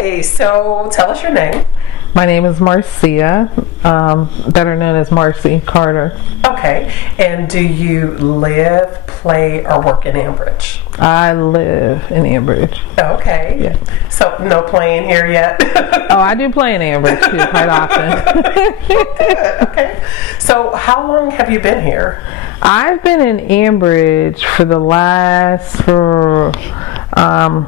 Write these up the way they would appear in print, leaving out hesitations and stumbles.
Okay, so tell us your name. My name is Marcia, better known as Marcy Carter. Okay, and do you live, play, or work in Ambridge? I live in Ambridge. Okay. Yeah. So no playing here yet? Oh, I do play in Ambridge too, quite often. Good. Okay. So how long have you been here? I've been in Ambridge for the last, I'm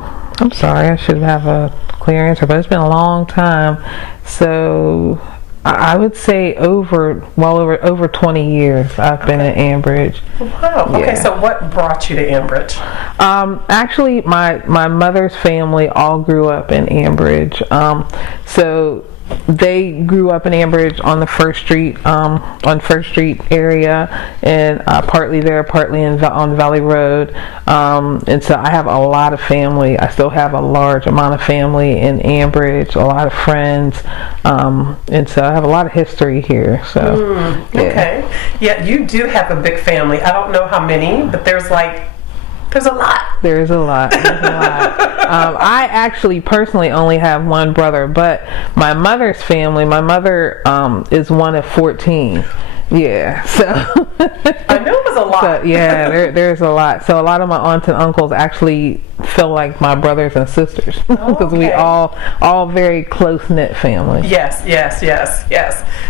sorry, I should have a clear answer, but it's been a long time. So I would say over 20 years I've been in Ambridge. Wow. Okay, Yeah. so what brought you to Ambridge? Actually, my mother's family all grew up in Ambridge. So they grew up in Ambridge on the First Street area, and partly there, partly on Valley Road. And so I have a lot of family. I still have a large amount of family in Ambridge, a lot of friends, and so I have a lot of history here. So yeah. Okay. Yeah, you do have a big family. I don't know how many, but there's a lot. There's a lot. I actually personally only have one brother, but my mother's family, my mother is one of 14. Yeah, so I knew it was a lot. So, yeah, there's a lot. So a lot of my aunts and uncles actually feel like my brothers and sisters because we all very close knit family. Yes.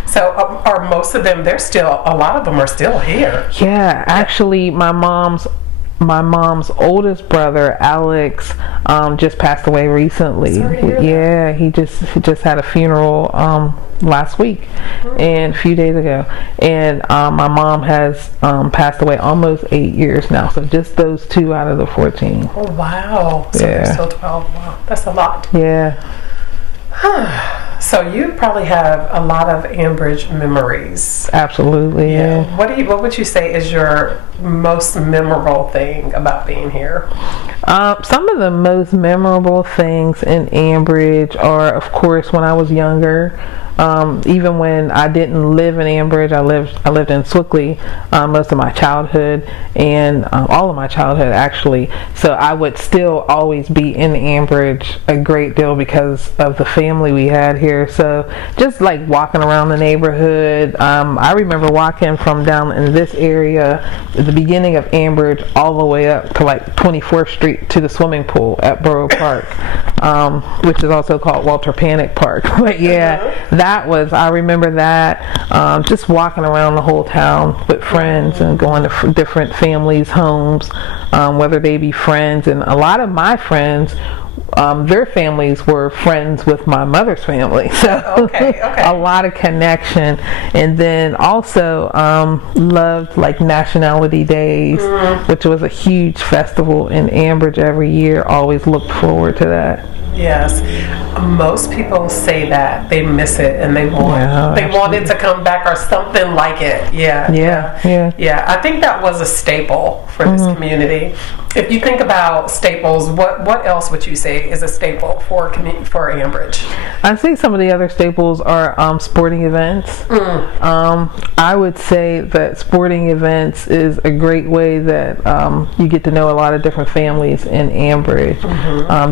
So are most of them? A lot of them are still here. Yeah, actually, my mom's oldest brother, Alex, just passed away recently. Sorry to hear that. Yeah, he just had a funeral last week and a few days ago. And my mom has passed away almost 8 years now. So just those two out of the 14. Oh wow! So there's still 12. Wow, that's a lot. Yeah. So you probably have a lot of Ambridge memories. Absolutely. Yeah. What would you say is your most memorable thing about being here? Some of the most memorable things in Ambridge are, of course, when I was younger. Even when I didn't live in Ambridge, I lived in Swickley most of my childhood and all of my childhood actually. So I would still always be in Ambridge a great deal because of the family we had here. So just like walking around the neighborhood, I remember walking from down in this area at the beginning of Ambridge all the way up to like 24th Street to the swimming pool at Borough Park, which is also called Walter Panic Park. But yeah, I remember that, just walking around the whole town with friends and going to different families' homes, whether they be friends. And a lot of my friends, their families were friends with my mother's family. So a lot of connection. And then also loved like Nationality Days, which was a huge festival in Ambridge every year. Always looked forward to that. Yes, most people say that they miss it and they want it to come back or something like it. Yeah. I think that was a staple for this community. If you think about staples, what else would you say is a staple for Ambridge? I think some of the other staples are sporting events. I would say that sporting events is a great way that you get to know a lot of different families in Ambridge.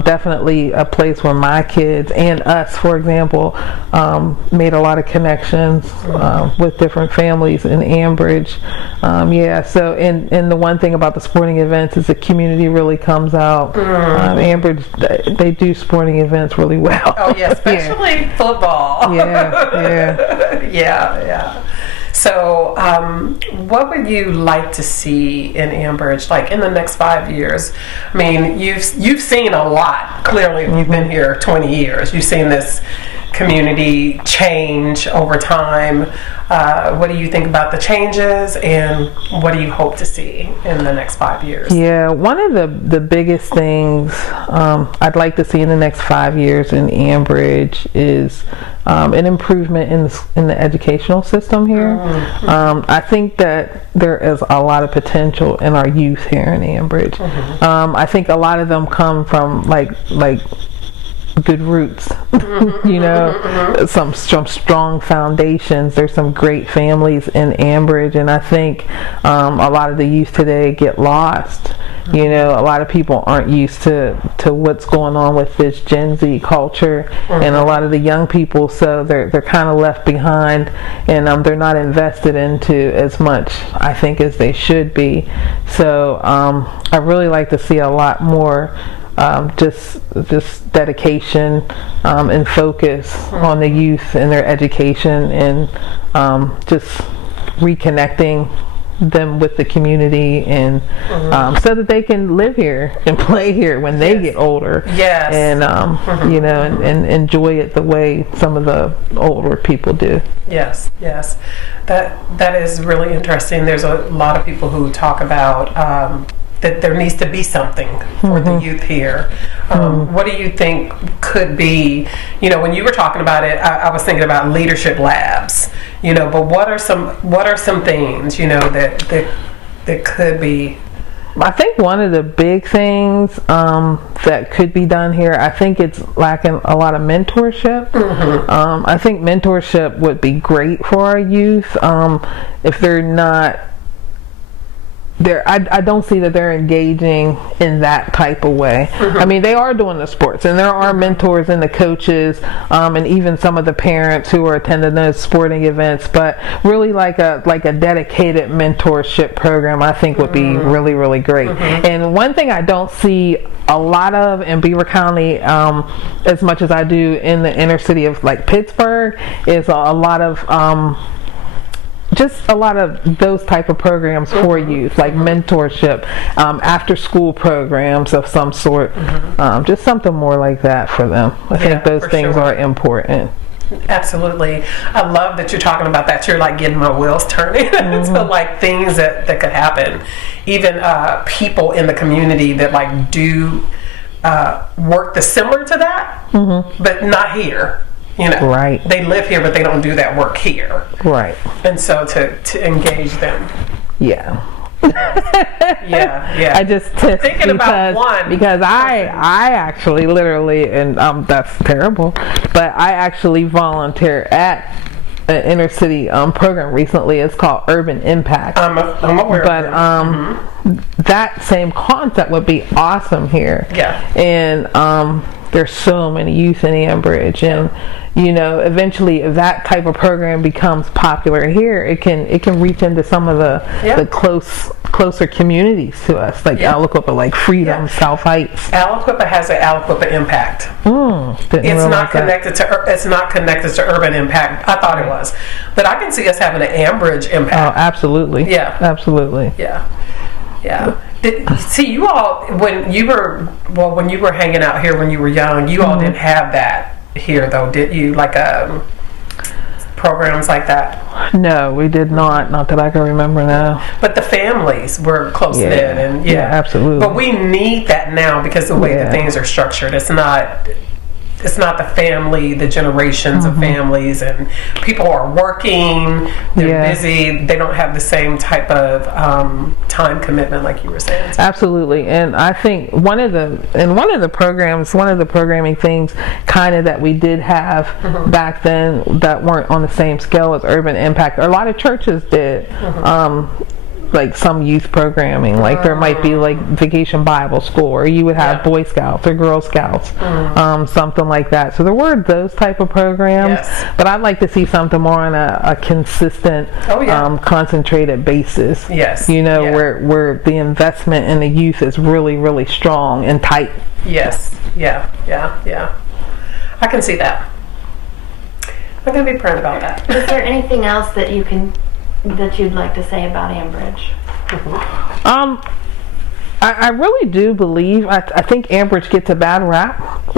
Definitely a place where my kids and us, for example, made a lot of connections with different families in Ambridge. So and the one thing about the sporting events is the community really comes out. Ambridge, they do sporting events really well. Oh yeah, especially football. Yeah. So, what would you like to see in Ambridge, like in the next 5 years? I mean, you've seen a lot. Clearly, you've been here 20 years. You've seen this community change over time. What do you think about the changes, and what do you hope to see in the next 5 years? Yeah, one of the biggest things I'd like to see in the next 5 years in Ambridge is an improvement in the educational system here. I think that there is a lot of potential in our youth here in Ambridge. I think a lot of them come from like good roots, some strong foundations. There's some great families in Ambridge, and I think a lot of the youth today get lost You know, a lot of people aren't used to what's going on with this Gen Z culture, and a lot of the young people, so they're kind of left behind, and they're not invested into as much, I think, as they should be. So I really like to see a lot more just dedication and focus on the youth and their education, and just reconnecting them with the community, and so that they can live here and play here when they get older. Yes. And you know, and enjoy it the way some of the older people do. Yes, yes. That is really interesting. There's a lot of people who talk about that there needs to be something for the youth here. What do you think could be, you know, when you were talking about it, I was thinking about leadership labs, you know, but what are some things, you know, that could be? I think one of the big things that could be done here, I think it's lacking a lot of mentorship. I think mentorship would be great for our youth. If they're not there, I don't see that they're engaging in that type of way. I mean, they are doing the sports, and there are mentors and the coaches, and even some of the parents who are attending those sporting events. But really, like a dedicated mentorship program, I think would be really, really great. And one thing I don't see a lot of in Beaver County, as much as I do in the inner city of like Pittsburgh, is a lot of just a lot of those type of programs for youth, like mentorship, after school programs of some sort, just something more like that for them. I think those things are important. Absolutely. I love that you're talking about that. You're like getting my wheels turning to like things that could happen. Even people in the community that like do work similar to that, but not here. You know, right. They live here, but they don't do that work here. Right. And so to engage them. Yeah. Yeah. I just thinking about one because I actually literally, and that's terrible, but I actually volunteer at an inner city program recently. It's called Urban Impact. I'm aware. But that same concept would be awesome here. Yeah. And there's so many youth in Ambridge, and you know, eventually if that type of program becomes popular here, it can reach into some of the closer communities to us, like Aliquippa, like Freedom, South Heights. Aliquippa has an Aliquippa Impact. It's not connected to Urban Impact. I thought it was, but I can see us having an Ambridge Impact. Oh, absolutely. Yeah, absolutely. Yeah. See, you all, when you were hanging out here when you were young, you all didn't have that here, though, did you? Like programs like that? No, we did not. Not that I can remember now. But the families were close knit, and absolutely. But we need that now because the way that things are structured, it's not the family, the generations of families, and people are working, they're busy, they don't have the same type of time commitment like you were saying. Absolutely. And I think one of the programming things kind of that we did have back then that weren't on the same scale as Urban Impact, or a lot of churches did, like some youth programming, like there might be like Vacation Bible School, or you would have Boy Scouts or Girl Scouts, something like that. So there were those type of programs, but I'd like to see something more on a consistent, concentrated basis. You know, where the investment in the youth is really, really strong and tight. Yes. Yeah. I can see that. I'm going to be proud about that. Is there anything else that you'd like to say about Ambridge? I really do believe, I think Ambridge gets a bad rap,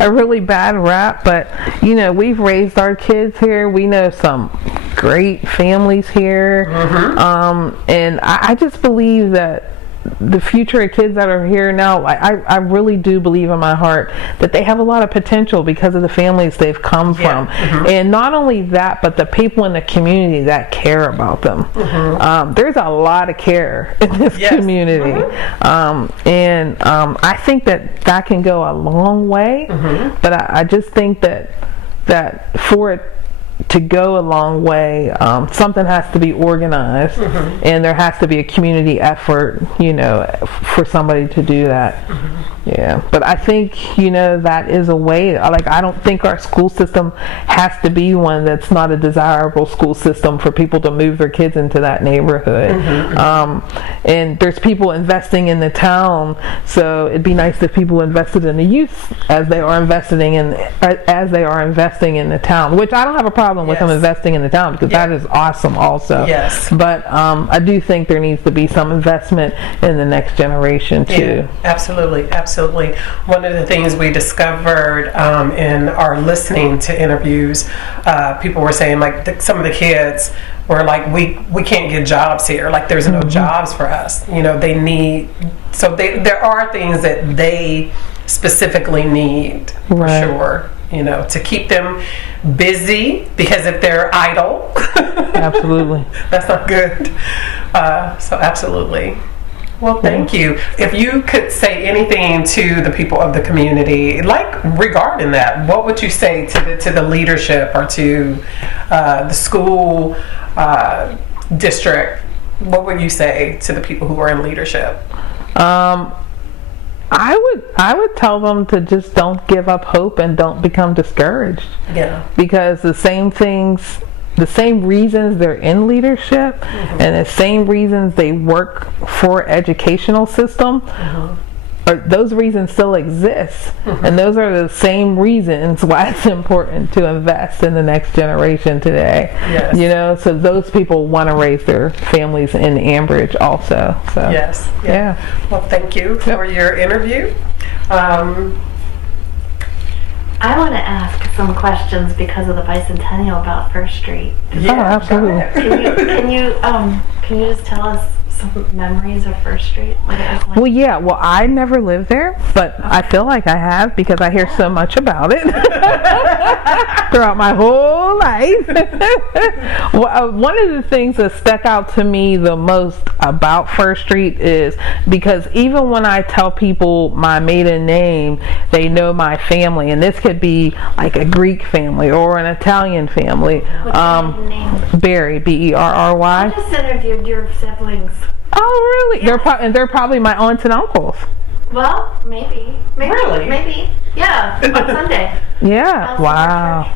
a really bad rap, but you know, we've raised our kids here, we know some great families here, and I just believe that the future of kids that are here now, I really do believe in my heart that they have a lot of potential because of the families they've come from. And not only that, but the people in the community that care about them. There's a lot of care in this community. And I think that can go a long way, but I just think that for it to go a long way, something has to be organized, and there has to be a community effort, for somebody to do that. Yeah, but I think, that is a way. Like, I don't think our school system has to be one that's not a desirable school system for people to move their kids into that neighborhood. And there's people investing in the town, so it'd be nice if people invested in the youth as they are investing in the town, which I don't have a problem with them investing in the town, because that is awesome also. Yes. But I do think there needs to be some investment in the next generation too. Yeah, absolutely. One of the things we discovered in our listening to interviews, people were saying, like, some of the kids were like, we can't get jobs here. Like, there's no jobs for us. They need, so there are things that they specifically need, for sure, to keep them busy, because if they're idle, absolutely, that's not good. So absolutely. Well, thank you. If you could say anything to the people of the community, like, regarding that, what would you say to the leadership, or to the school district? What would you say to the people who are in leadership? I would tell them to just don't give up hope and don't become discouraged. Yeah. Because the same reasons they're in leadership, and the same reasons they work for educational system, or those reasons still exist. And those are the same reasons why it's important to invest in the next generation today. Yes. So those people want to raise their families in Ambridge also. So yes. Yeah. Well, thank you for your interview. I want to ask some questions because of the bicentennial about First Street. Yeah, absolutely. Can you just tell us some memories of First Street? What it was like? Well, yeah. Well, I never lived there, but I feel like I have, because I hear so much about it throughout my whole life. One of the things that stuck out to me the most about First Street is because even when I tell people my maiden name, they know my family, and this could be like a Greek family or an Italian family. What's your maiden name? Berry, Berry. I just interviewed your siblings. Oh, really? Yeah. They're probably my aunts and uncles. Well, maybe. Really? Maybe. Yeah, on Sunday. Yeah. Wow.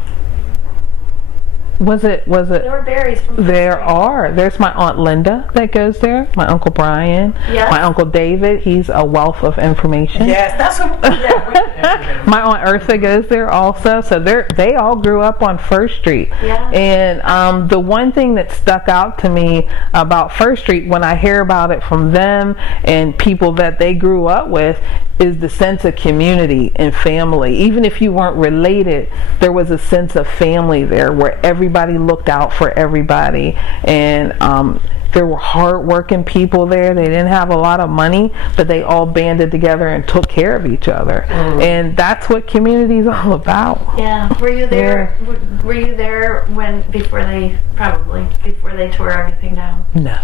Was it? There were berries from There are. There's my Aunt Linda that goes there. My Uncle Brian. Yes. My Uncle David. He's a wealth of information. Yes, that's what. Yeah, my Aunt Eartha goes there also. So they all grew up on First Street. Yeah. And the one thing that stuck out to me about First Street when I hear about it from them and people that they grew up with is the sense of community and family. Even if you weren't related, there was a sense of family there where everybody looked out for everybody, and there were hard-working people there. They didn't have a lot of money, but they all banded together and took care of each other. And that's what community is all about. Yeah. Were you there? Yeah. Were you there before they tore everything down? No.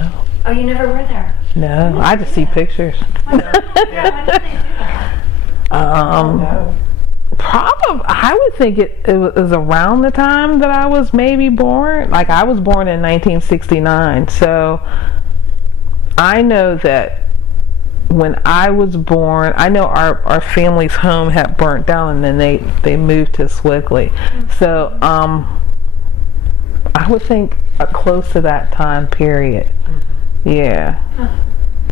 Oh, you never were there? No, I just see pictures. When did they do that? Probably, I would think it was around the time that I was maybe born. Like, I was born in 1969, so I know that when I was born, I know our family's home had burnt down, and then they moved to Sewickley. So I would think close to that time period. Yeah.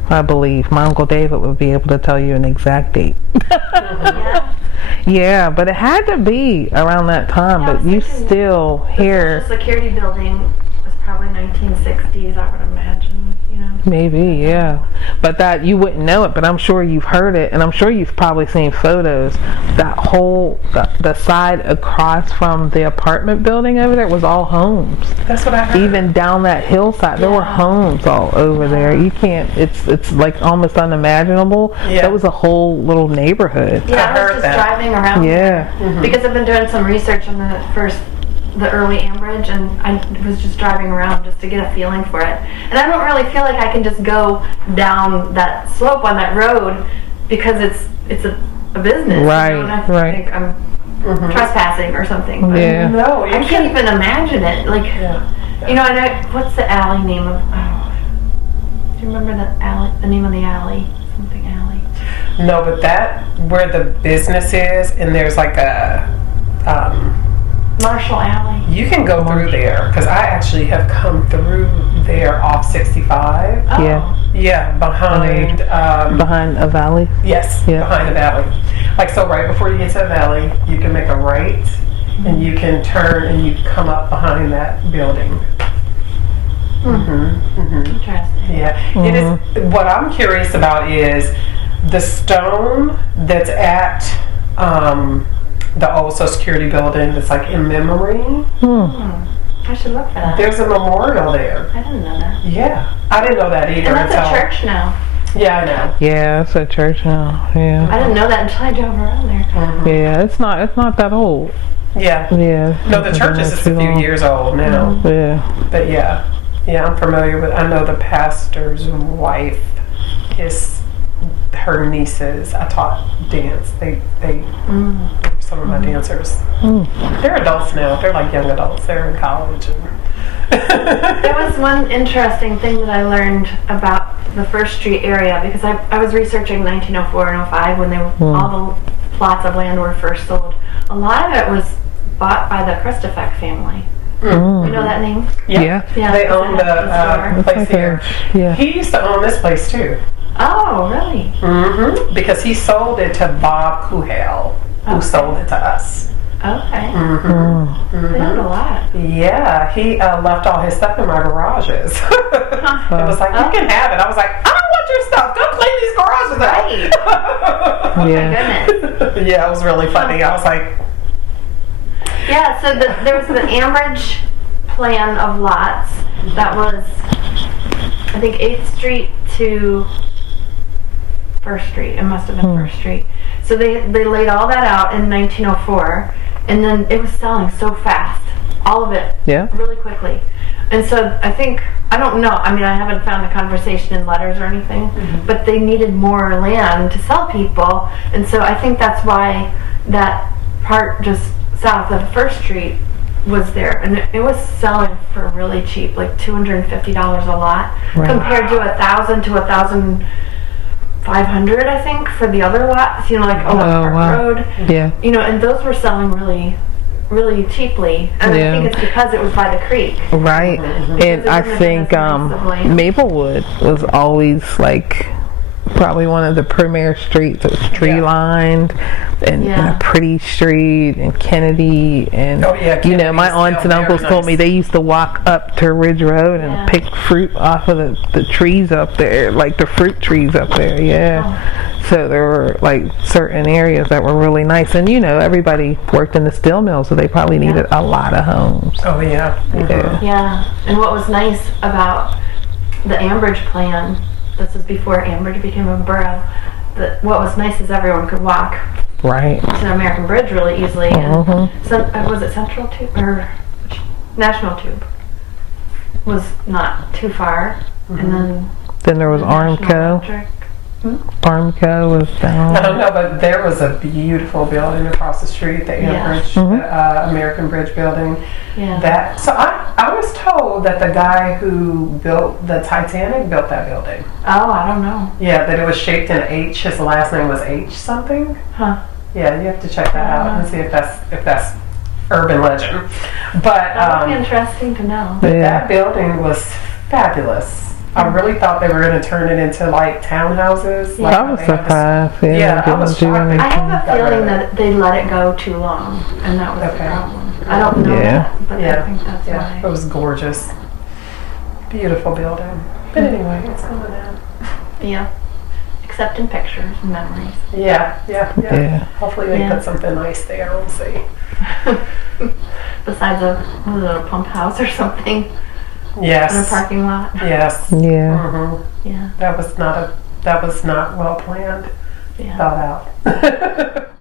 I believe my Uncle David would be able to tell you an exact date. Yeah, but it had to be around that time. But you still hear the Social Security building was probably 1960s, I would imagine. Maybe, yeah. But that you wouldn't know it, but I'm sure you've heard it, and I'm sure you've probably seen photos. That whole the side across from the apartment building over there was all homes. That's what I heard. Even down that hillside, there were homes all over there. You can't. It's like almost unimaginable. Yeah. That was a whole little neighborhood. Yeah, I was just driving around. Yeah. Because I've been doing some research on the early Ambridge, and I was just driving around just to get a feeling for it. And I don't really feel like I can just go down that slope on that road because it's a business. Right, And I right. think I'm trespassing or something. But Yeah. No, you I can't even imagine it. Like, Yeah. you know, I know, what's the alley name of? Oh, do you remember the alley? The name of the alley? Something alley. No, but that where the business is, and there's like a. Marshall Alley. You can go through there because I actually have come through there off 65. Oh. Yeah. Yeah, behind. Behind a valley. Yes, Yeah. behind the valley. Like so, right before you get to the valley, you can make a right, and you can turn and you come up behind that building. Interesting. Yeah, it is. What I'm curious about is the stone that's at the old Social Security building that's like in memory. I should look for that. There's a memorial there. I didn't know that. Yeah, I didn't know that either. And that's until, a church now. Yeah, I know. Yeah, it's a church now. Yeah. I didn't know that until I drove around there. Yeah, it's not that old. Yeah. Yeah. No, the church is just a few years old now. Yeah. But yeah, I'm familiar with. I know the pastor's wife is her nieces. I taught dance. They some of my dancers. They're adults now. They're like young adults. They're in college. There was one interesting thing that I learned about the First Street area because I was researching 1904 and 05 when all the plots of land were first sold. A lot of it was bought by the Christofek family. You know that name? Yeah. They own the place here. Yeah. He used to own this place too. Oh, really? Because he sold it to Bob Kuhale, who sold it to us. Okay. They owned a lot. Yeah, he left all his stuff in my garages. It was like, you can have it. I was like, I don't want your stuff. Go clean these garages out. Right. Yeah. My goodness. Yeah, it was really funny. I was like, Yeah, so there was the Ambridge plan of lots that was, I think, 8th Street to 1st Street. It must have been 1st Street. So they laid all that out in 1904, and then it was selling so fast, all of it, really quickly. And so I think, I don't know, I mean, I haven't found the conversation in letters or anything, but they needed more land to sell people, and so I think that's why that part just south of 1st Street was there, and it was selling for really cheap, like $250 a lot, compared to $1,000 to $1,500, I think, for the other lots. You know, like Park Road. Yeah. You know, and those were selling really, really cheaply, and I think it's because it was by the creek. Right. And I think Maplewood was always like probably one of the premier streets. It was tree lined and a pretty street, and Kennedy, and you know, my aunts and uncles told me they used to walk up to Ridge Road and pick fruit off of the trees up there, like the fruit trees up there. So there were like certain areas that were really nice, and you know, everybody worked in the steel mill, so they probably needed a lot of homes. Yeah, and what was nice about the Ambridge plan, this is before Ambridge became a borough, what was nice is everyone could walk to American Bridge really easily, and was it Central Tube or National Tube was not too far, and then there was Armco. Armco was down. I don't know, but there was a beautiful building across the street, the Ambridge, American Bridge building. Yeah. So I was told that the guy who built the Titanic built that building. Oh, I don't know. Yeah, that it was shaped in H. His last name was H something. Huh. Yeah, you have to check that out and see if that's urban legend. But that would be interesting to know. But that building was fabulous. I really thought they were going to turn it into like townhouses. I was surprised. I was shocked. I have a feeling that they let it go too long, and that was the problem. I don't know that, but I think that's why. It was gorgeous. Beautiful building. But anyway, it's coming out. Yeah. Except in pictures and memories. Yeah. Hopefully they put something nice there. We'll see. Besides a pump house or something. Yes. In a parking lot. Yes. Yeah. Yeah. That was not well planned. Yeah. Thought out.